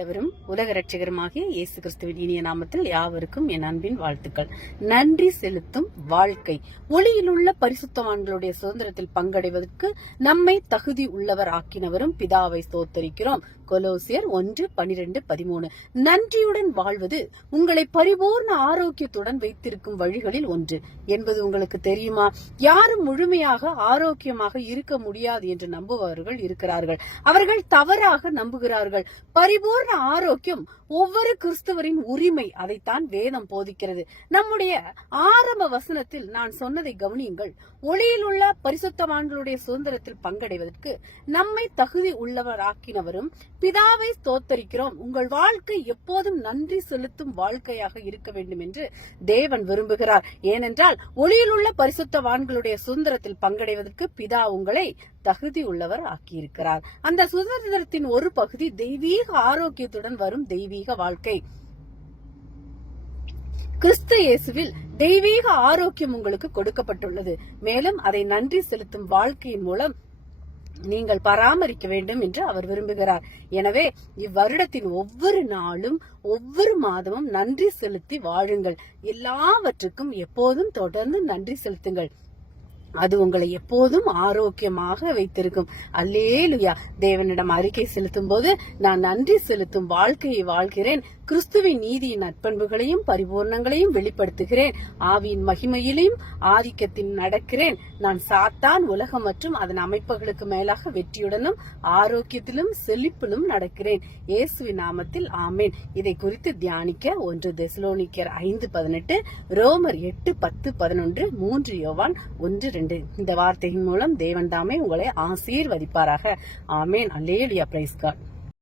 ஆண்டவரும் உலக ரட்சகருமாகிய இயேசு கிறிஸ்துவின் இனிய நாமத்தில் யாவருக்கும் என் அன்பின் வாழ்த்துக்கள். நன்றி செலுத்தும் வாழ்க்கை. ஒளியிலுள்ள பரிசுத்தவான்களுடைய சுதந்திரத்தில் பங்கடைவதற்கு நம்மை தகுதி உள்ளவர் ஆக்கினவரும் பிதாவை ஸ்தோத்தரிக்கிறோம். கொலோசியர் 1:12-13. நன்றியுடன் வாழ்வது உங்களை பரிபூர்ண ஆரோக்கியத்துடன் வைத்திருக்கும் வழிகளில் ஒன்று என்பது உங்களுக்கு தெரியுமா? யாரும் முழுமையாக ஆரோக்கியமாக இருக்க முடியாது என்று நம்புபவர்கள் இருக்கிறார்கள். அவர்கள் தவறாக நம்புகிறார்கள். பரிபூர்ண ஆரோக்கியம் ஒவ்வொரு கிறிஸ்தவரின் உரிமை. அதைத்தான் வேதம் போதிக்கிறது. நம்முடைய ஆரம்ப வசனத்தில் நான் சொன்னதை கவனியுங்கள். ஒளியில் உள்ள பரிசுத்தவான்களுடைய சுதந்திரத்தில் பங்கடைவதற்கு நம்மை தகுதி உள்ளவராக்கினவரும் பிதாவை ஸ்தோத்தரிக்கிறோம். உங்கள் வாழ்க்கை எப்போதும் நன்றி செலுத்தும் வாழ்க்கையாக இருக்க வேண்டும் என்று தேவன் விரும்புகிறார். ஏனென்றால் ஒளியில் உள்ள பரிசுத்தவான்களுடைய சுதந்திரத்தில் பங்கடைவதற்கு பிதா உங்களை தகுதி உள்ளவர் ஆக்கியிருக்கிறார். அந்த சுதந்திரத்தின் ஒரு பகுதி தெய்வீக ஆரோக்கியத்துடன் வரும் தெய்வீக வாழ்க்கை. கிறிஸ்து இயேசுவில் தெய்வீக ஆரோக்கியம் உங்களுக்கு கொடுக்கப்பட்டுள்ளது. மேலும் அதை நன்றி செலுத்தும் வாழ்க்கையின் மூலம் நீங்கள் பராமரிக்க வேண்டும் என்று அவர் விரும்புகிறார். எனவே இவ்வருடத்தின் ஒவ்வொரு நாளும் ஒவ்வொரு மாதமும் நன்றி செலுத்தி வாழுங்கள். எல்லாவற்றுக்கும் எப்போதும் தொடர்ந்து நன்றி செலுத்துங்கள். அது உங்களை எப்போதும் ஆரோக்கியமாக வைத்திருக்கும். அல்லேலூயா. தேவனிடம் அறிக்கை செலுத்தும் போது நான் நன்றி செலுத்தும் வாழ்க்கையை வாழ்கிறேன். கிறிஸ்துவின் நீதியின் நற்பண்புகளையும் பரிபூர்ணங்களையும் வெளிப்படுத்துகிறேன். ஆவியின் மகிமையிலும் ஆதிக்கத்தில் நடக்கிறேன். நான் சாத்தான் உலகம் மற்றும் அதன் அமைப்புகளுக்கு மேலாக வெற்றியுடனும் ஆரோக்கியத்திலும் செழிப்பிலும் நடக்கிறேன். இயேசுவின் நாமத்தில் ஆமேன். இதை குறித்து தியானிக்க 1 தெசலோனிக்கர் 5:18, ரோமர் 8:10-11, 3 யோவான் 1:2. இந்த வார்த்தையின் மூலம் தேவன் தாமே உங்களை ஆசீர்வதிப்பாராக. ஆமேன். அல்லேலூயா. Praise God.